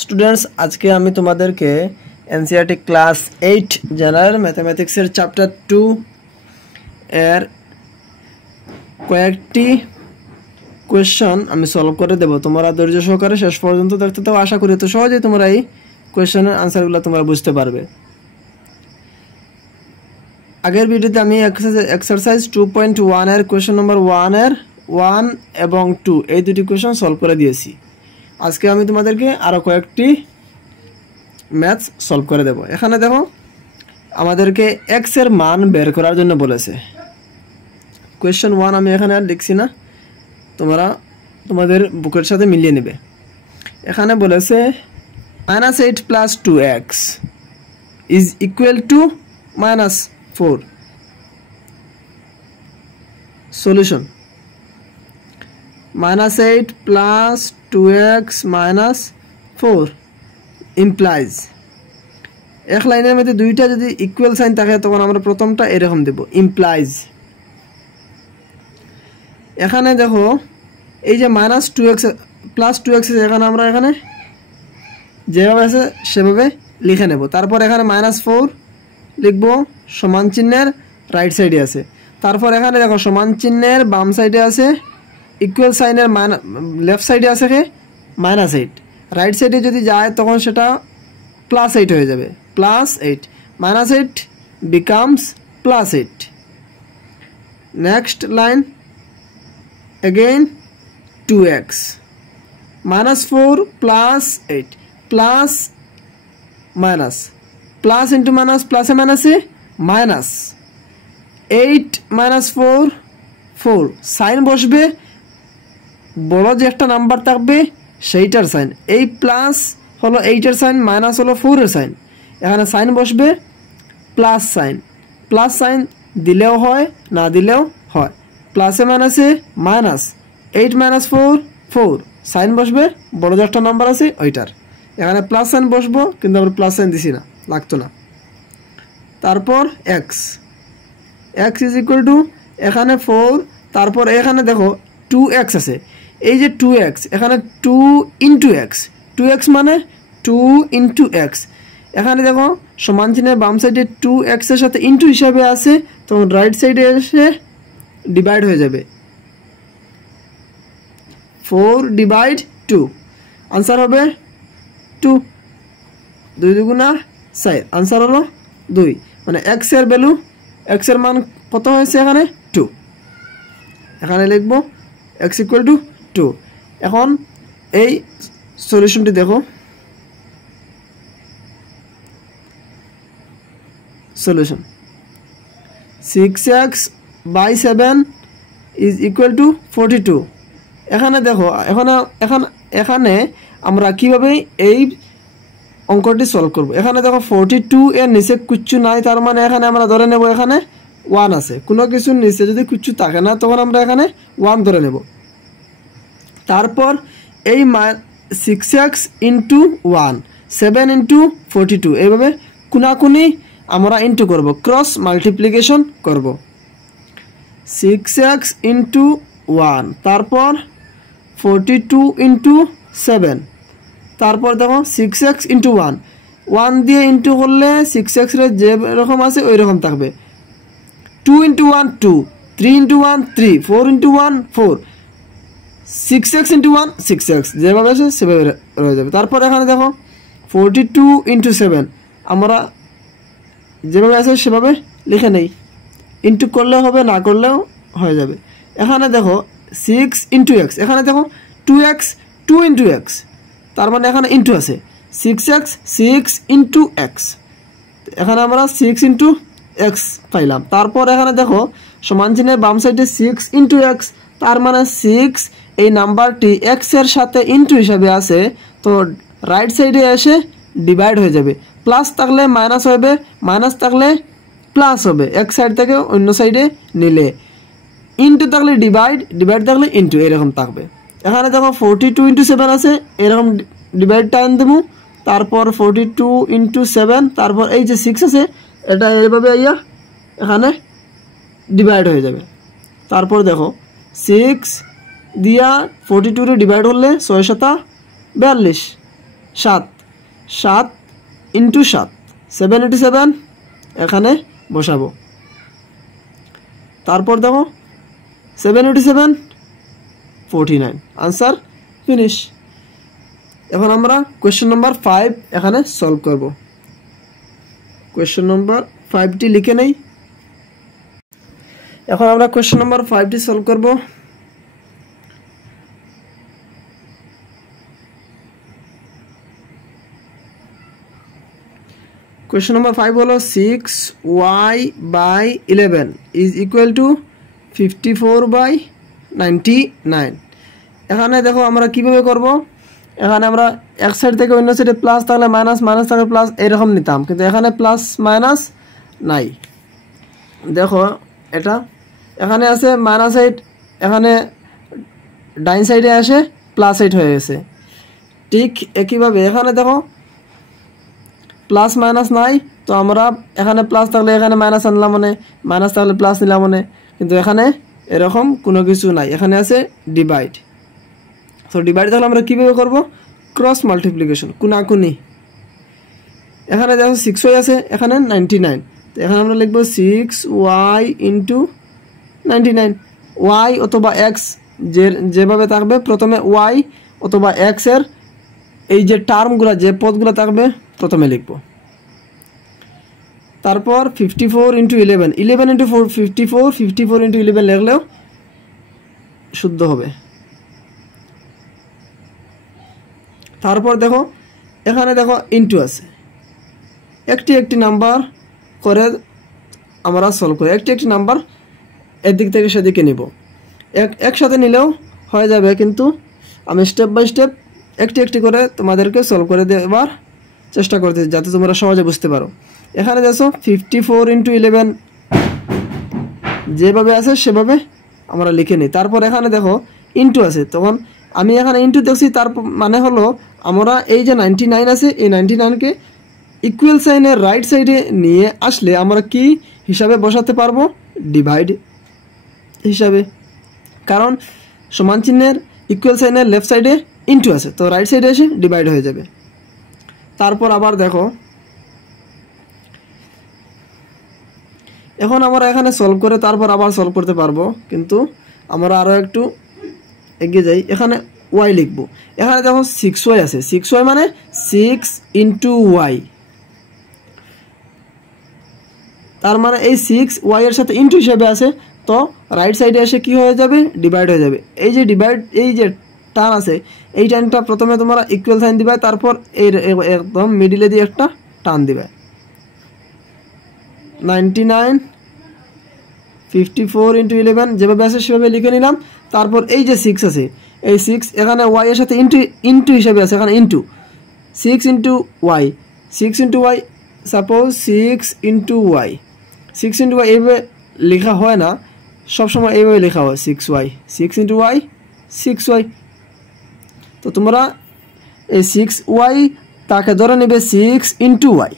Students আজকে আমি তোমাদেরকে এনসিইআরটি ক্লাস 8 জেনারেল ম্যাথমেটিক্সের চ্যাপ্টার 2 এর কয়েকটি কোয়েশ্চন আমি সলভ করে দেব। তোমরা ধৈর্য সহকারে শেষ পর্যন্ত দেখতে থাকো। আশা করি তো সহজেই তোমরা এই কোয়েশ্চনের আনসারগুলো তোমরা বুঝতে পারবে। আগের ভিডিওতে আমি এক্সারসাইজ 2.1 এর কোয়েশ্চন নম্বর 1 এর 1 এবং 2 এই দুটি কোয়েশ্চন সলভ করে দিয়েছি। আজকে আমি তোমাদেরকে আরো কয়েকটি ম্যাথস সলভ করে দেব। এখানে দেখো আমাদেরকে x এর মান বের করার জন্য বলেছে। কোয়েশ্চন 1 আমি এখানে আর লিখছি না, তোমরা তোমাদের বুকের সাথে মিলিয়ে নেবে। এখানে বলেছে -8 + 2x is equal to -4. Solution: -8 + 2x - 4 implies, এক লাইনের মধ্যে দুইটা যদি ইকুয়াল সাইন থাকে তখন আমরা প্রথমটা এরকম দেব, implies। এখানে দেখো এই যে -2x + 2x এখানে আমরা এখানে যেভাবে আছে সেভাবে লিখে নেব। তারপর এখানে -4 লিখব, সমান চিহ্নের রাইট সাইডে আছে। তারপর এখানে দেখো সমান চিহ্নের বাম সাইডে আছে, ইকুয়াল সাইনের লেফট সাইডে আছে কি -8, রাইট সাইডে যদি যায় তখন সেটা +8 হয়ে যাবে, +8 -8 becomes +8। Next line again 2x -4 + 8 plus minus, plus into minus, প্লাসে মাইনাসে মাইনাস, 8 - 4 4, সাইন বসবে বড় যে একটা নাম্বার থাকবে সেইটার সাইন। এই প্লাস হলো 8 এর সাইন, মাইনাস হলো 4 এর সাইন। এখানে সাইন বসবে প্লাস সাইন, প্লাস সাইন দিলেও হয় না দিলেও হয়। প্লাসে মাইনাসে মাইনাস, 8 - 4 4, সাইন বসবে বড় যে একটা নাম্বার আছে ওইটার। এখানে প্লাস সাইন বসবো কিন্তু আমরা প্লাস সাইন দিছি না, লাগতো না। তারপর x ইজ ইকুয়াল টু এখানে 4, তারপর এখানে দেখো 2x আছে। এই যে 2x এখানে 2 × x, 2x মানে 2 × x। এখানে দেখো সমান চিহ্নের বাম সাইডে 2x এর সাথে ইনটু হিসাবে আছে, তখন রাইট সাইডে এসে ডিভাইড হয়ে যাবে, 4/2। আনসার হবে 2, 2 × 4, আনসার হলো 2। মানে x এর ভ্যালু, x এর মান কত হয়েছে এখানে 2। এখানে লিখবো x = 2। এখন এই সলিউশনটি দেখো, solution 6x/7 is equal to 42। এখানে দেখো এখানে আমরা কিভাবে এই অঙ্কটি সলভ করব। এখানে দেখো 42 এর নিচে কিচ্ছু নাই, তার মানে এখানে আমরা ধরে নেব এখানে 1 আছে। কোনো কিছুর নিচে যদি কিচ্ছু থাকে না তখন আমরা এখানে 1 ধরে নেব। তারপর এই 6x × 1 7 × 42 এইভাবে কোনাকুনি আমরা ইনটু করব, ক্রস মাল্টিপ্লিকেশন করব। 6x × 1, তারপর 42 × 7, তারপর দেখো 6x × 1, 1 দিয়ে ইনটু করলে 6x এর যে রকম আছে ওই রকম থাকবে। 2 × 1 2, 3 × 1 3, 4 × 1 4, 6x × 1 6x, যেভাবে আছে সেভাবে রয়ে যাবে। তারপর এখানে দেখো 42 × 7 আমরা যেভাবে আছে সেভাবে লিখে নেই, ইনটু করলে হবে না করলেও হয়ে যাবে। এখানে দেখো 6 × x, এখানে দেখো 2x 2 × x, তার মানে এখানে ইনটু আছে 6x 6 × x, এখানে আমরা 6 × x পাইলাম। তারপর এখানে দেখো সমান চিহ্নের বাম সাইডে 6 × x, তার মানে 6 এই নাম্বারটি x এর সাথে ইনটু হিসাবে আছে, তো রাইট সাইডে এসে ডিভাইড হয়ে যাবে। প্লাস থাকলে মাইনাস হবে, মাইনাস থাকলে প্লাস হবে, এক সাইড থেকে অন্য সাইডে নিলে। ইনটু থাকলে ডিভাইড, ডিভাইড থাকলে ইনটু, এরকম থাকবে। এখানে দেখো 42 × 7 আছে, এরকম ডিভাইড টাইম দেবো। তারপর 42 × 7, তারপর এই যে 6 আছে এটা এইভাবে আইয়া এখানে ডিভাইড হয়ে যাবে। তারপর দেখো 6 দিয়া 42 রে ডিভাইড হলে 6 × 7 = 42, 7 7 ইন্টু 7 77 এখানে বসাবো। তারপর দেখো 787 49 আনসার ফিনিশ। এখন আমরা কোয়েশ্চেন নাম্বার 5 এখানে সলভ করব। কোয়েশ্চেন নাম্বার 5টি লিখে নেই। এখন আমরা কোয়েশ্চেন নাম্বার 5টি সলভ করব। কোয়েশ্চেন নাম্বার 5 হলো 6y/11 ইজ ইকুয়াল টু 54/99। এখানে দেখো আমরা কিভাবে করব, এখানে আমরা এক সাইড থেকে অন্য সাইডে প্লাস থাকলে মাইনাস, মাইনাস থাকলে প্লাস এরকম নিতাম, কিন্তু এখানে প্লাস মাইনাস নাই। দেখো এটা এখানে আছে মাইনাস 8, এখানে ডাইন সাইডে আসে প্লাস 8 হয়ে গেছে। ঠিক একইভাবে এখানে দেখো প্লাস মাইনাস নাই, তো আমরা এখানে প্লাস থাকলে এখানে মাইনাস আনলাম মানে, মাইনাস থাকলে প্লাস নিলাম মানে, কিন্তু এখানে এরকম কোনো কিছু নাই, এখানে আছে ডিভাইড। তো ডিভাইড তাহলে আমরা কীভাবে করব, ক্রস মাল্টিপ্লিকেশন, কুনাকুনি। এখানে দেখো 6y আছে, এখানে 99, তো এখানে আমরা লিখব 6y ইন্টু 99। ওয়াই অথবা এক্স যেভাবে থাকবে, প্রথমে ওয়াই অথবা এক্স এর এই যে টার্মগুলো, যে পদগুলো থাকবে প্রথমে লিখব। তারপর 54 ইন্টু 11, 11 ইন্টু 54, 54 ইন্টু 11 লিখলেও শুদ্ধ হবে। তারপর দেখো এখানে দেখো ইন্টু আছে, একটি নাম্বার করে আমরা সলভ করি, একটি নাম্বার এদিক থেকে সেদিকে নিব, একসাথে নিলেও হয়ে যাবে, কিন্তু আমি স্টেপ বাই স্টেপ একটি করে তোমাদেরকে সলভ করে দেওয়ার চেষ্টা করতেছি যাতে তোমরা সহজে বুঝতে পারো। এখানে দেখো 54 ইন্টু 11 যেভাবে আছে সেভাবে আমরা লিখে নিই। তারপর এখানে দেখো ইন্টু আছে, তখন আমি এখানে ইন্টু দেখছি, তার মানে হলো আমরা এই যে 99 আছে, এই 99কে ইকুয়াল সাইনের রাইট সাইডে নিয়ে আসলে আমরা কি হিসাবে বসাতে পারবো, ডিভাইড হিসাবে, কারণ সমান চিহ্নের ইকুয়াল সাইনের লেফট সাইডে ইন্টু আছে, তো রাইট সাইডে এসে ডিভাইড হয়ে যাবে। তারপর আবার দেখো এখন আমরা এখানে সলভ করে তারপর আবার সলভ করতে পারবো, কিন্তু আমরা আরও একটু এগিয়ে যাই। এখানে ওয়াই লিখব, এখানে দেখো 6y আছে, 6y মানে 6 ইন্টু ওয়াই, তার মানে এই 6y এর সাথে ইন্টু হিসেবে আছে, তো রাইট সাইডে এসে কি হয়ে যাবে, ডিভাইড হয়ে যাবে। এই যে ডিভাইড, এই যে টান আছে, এই টানটা প্রথমে তোমরা ইকুয়াল সাইন দিবে, তারপর এই একদম মিডিলে দিয়ে একটা টান দিবে। 99 54 ইন্টু 11 যেভাবে আছে সেভাবে লিখে নিলাম। তারপর এই যে 6 আছে, এই 6 এখানে ওয়াই এর সাথে ইন্টু হিসেবে আছে, এখানে into 6 into Y, 6 into Y, suppose 6 into Y, 6 into Y এইভাবে লেখা হয় না, সবসময় এইভাবে লেখা হয় 6y, 6 ইন্টু ওয়াই 6y। তো তোমরা এই 6y তাকে ধরে নেবে 6 ইন্টু ওয়াই।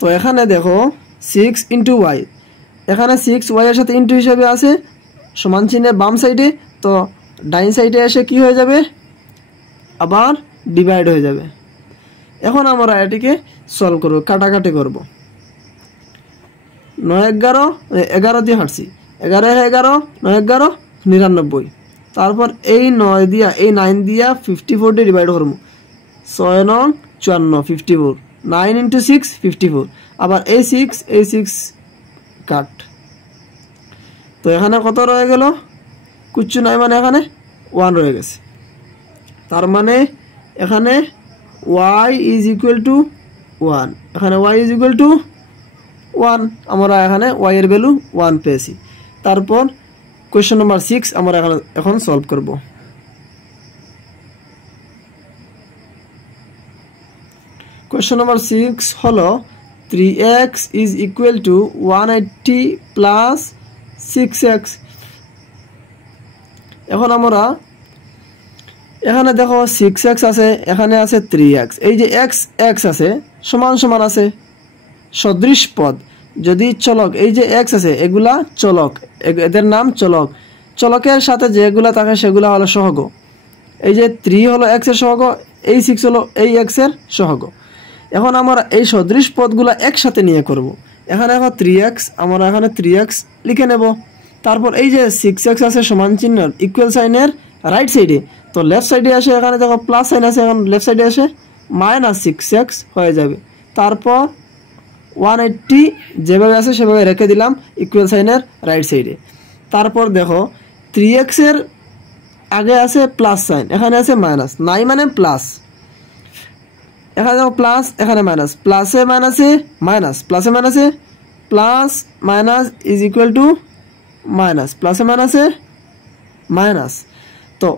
তো এখানে দেখো 6 ইন্টু ওয়াই, এখানে 6y এর সাথে ইন্টু হিসাবে আছে সমান চিহ্নের বাম সাইডে, তো ডাইন সাইডে এসে কি হয়ে যাবে, আবার ডিভাইড হয়ে যাবে। এখন আমরা এটিকে সলভ করব, কাটাকাটি করব। 9 11 11 দিয়ে হাঁটছি, 11 11 9 11 99। তারপর এই 9 দিয়া এই 9 দিয়া 54 দিয়ে ডিভাইড করবো, 6 9 54 54, 9 ইন্টু 6 54, আবার এই 6 কাট। তো এখানে কত রয়ে গেল, কিচ্ছু নাই, মানে এখানে 1 রয়ে গেছে। তার মানে এখানে y ইজ ইকুয়াল টু 1, এখানে y ইজ ইকুয়াল টু 1, আমরা এখানে y এর ভ্যালু 1 পেয়েছি। তারপর কোয়েশ্চেন নাম্বার 6 আমরা এখন সলভ করব। কোয়েশ্চেন নাম্বার 6 হলো 3x is equal to 180 plus 6x। এখন আমরা এখানে দেখো 6x আছে, এখানে আছে 3x, এই যে x আছে সমান সমান আছে, সদৃশ পদ যদি চলক, এই যে x আছে এগুলা চলক, এদের নাম চলক, চলকের সাথে যেগুলা থাকে সেগুলা হলো সহগ। এই যে 3 হলো x এর সহগ, এই 6 হলো এই x এর সহগ। এখন আমরা এই সদৃশ পদগুলো একসাথে নিয়ে করব। এখানে এখন 3x, আমরা এখানে 3x লিখে নেব। তারপর এই যে 6x আছে সমান চিহ্ন ইকুয়াল সাইনের রাইট সাইডে, তো লেফট সাইডে আসে এখানে দেখো প্লাস সাইন আছে, এখন লেফট সাইডে আসে -6x হয়ে যাবে। তারপর 180 যেভাবে আছে সেভাবে রেখে দিলাম ইকুয়াল সাইনের রাইট সাইডে। তারপর দেখো 3x এর আগে আছে প্লাস সাইন, এখানে আছে মাইনাস, নাই মানে প্লাস, এখানে দেখো প্লাস, এখানে মাইনাস, প্লাসে মাইনাসে মাইনাস, প্লাসে মাইনাসে plus, minus is equal to minus, প্লাসে মাইনাসে মাইনাস। তো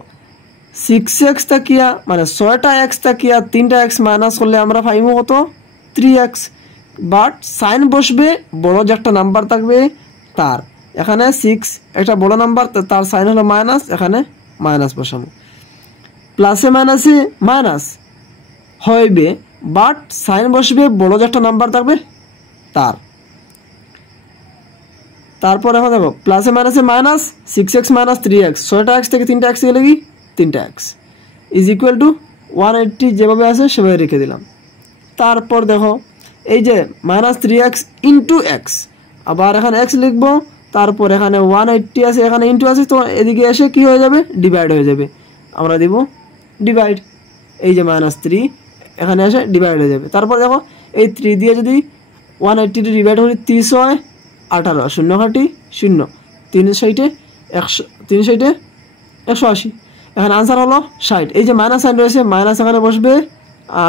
6x তাকিয়া মানে 6টা x তাকিয়া 3টা x মাইনাস করলে আমরা পাইব কত 3x। বাট সাইন বসবে বড় যে একটা নাম্বার থাকবে তার, এখানে 6 একটা বড় নাম্বার, তার সাইন হলো মাইনাস, এখানে মাইনাস বসাবো। প্লাসে মাইনাসে মাইনাস হইবে, বাট সাইন বসবে বড় যে একটা নাম্বার থাকবে তার। তারপর এখন দেখো প্লাসে মাইনাসে মাইনাস 6x মাইনাস 3x, 6টা x থেকে 3টা x গেলে কি 3টা x ইজ ইকুয়াল টু 180 যেভাবে আছে সেভাবে রেখে দিলাম। তারপর দেখো এই যে -3x ইন্টু এক্স, আবার এখানে x লিখবো, তারপর এখানে 180 আছে, এখানে ইন্টু আছে, তো এদিকে এসে কি হয়ে যাবে ডিভাইড হয়ে যাবে, আমরা দিব ডিভাইড। এই যে -3 এখানে এসে ডিভাইড হয়ে যাবে। তারপর দেখো এই 3 দিয়ে যদি 180 ডিভাইড করি 30 হয় 18, 0 কাটি 0, 3 সাইডে 100, 3 সাইডে 180, এখানে আনসার হলো 60। এই যে মাইনাস সাইন রয়েছে, মাইনাস এখানে বসবে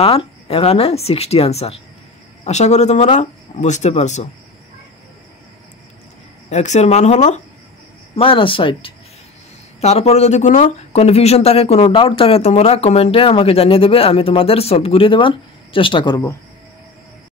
আর এখানে 60 আনসার। আশা করি তোমরা বুঝতে পারছো। x এর মান হলো -60। তারপরে যদি কোনো কনফিউশন থাকে, কোনো ডাউট থাকে, তোমরা কমেন্টে আমাকে জানিয়ে দেবে, আমি তোমাদের সলভ করে দেওয়ার চেষ্টা করব।